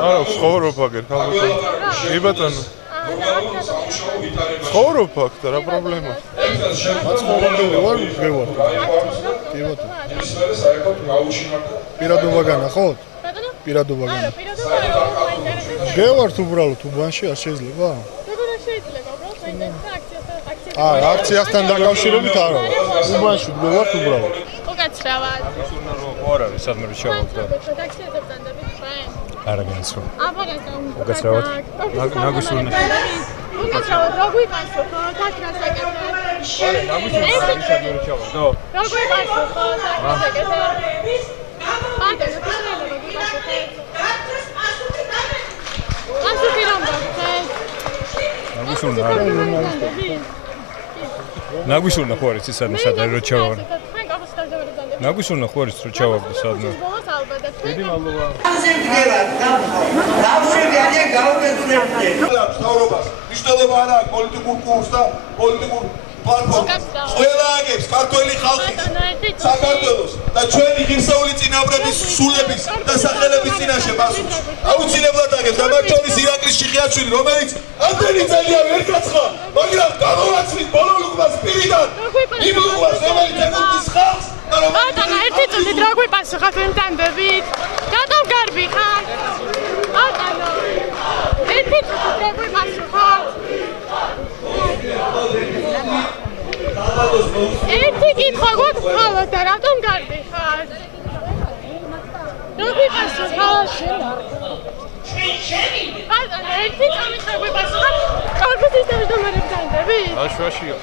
არა, ცხოვრობ აგერ, ხალხო. კი ბატონო. ცხოვრობ აქ და რა პრობლემა? მაცხოვრებელი ვარ, ვარ. კი ბატონო. პირადობა განახოთ? პირადობა განა. არა, პირადობა არ მაინტერესებს. გევართ უბრალოდ უბანში არ შეიძლება? როგორ შეიძლება, უბრალოდ მაინტერესებს აქციასთან დაკავშირებით არა. უბანში გევართ უბრალოდ. უკაცრავად. Ora, სადმე შევავ და. არა განსრო. უკაცრავად. ნაგუშურნა. უკაცრავად, რა გვიყანსო ხო? თაქრასაკეთე. არა, ნაგუშურნა სადმე შევავ და. რა გვიყანსო ხო? თაქრასაკეთე. ანტე, ნაგუშურნა ხო არის ისე სადმე რო ჩავარ. ნაგუშურნა ხო არის რო ჩავარდი სადმე. დიდი მადლობა. მთავრობას მნიშვნელობა არა აქვს პოლიტიკურ კურსს და პოლიტიკურ პლატფორმას. ყველა აგებს ქართველი ხალხი საქართველოს და ჩვენი ღირსეული წინაპრების სულების და სახელების წინაშე მასუხს. აუცილებლად აგებს და მათ შორის ირაკლის შიხიაშვილი, რომელიც ამდენი წელია ვერ გაცხა, მაგრამ გამოვაცვით ბოლო ლუგმას პირიდან. იმ ლუგმას, რომელიც ეკუთვნის ხალხს. ბატონო, ერთი წუთით რა გვიპასუხოთ ვინტანდებით? რატომ გარბი ხარ? ბატონო, ერთი წუთით რა გვიპასუხოთ? ერთი კითხვა გვაქვს მხოლოდ და რატომ გარბი ხარ? რა გვიპასუხოთ? ბატონო, ერთი წუთით რა გვიპასუხოთ? კორპუსის თავმჯდომარედ ვინტანდებით? აშუაშია.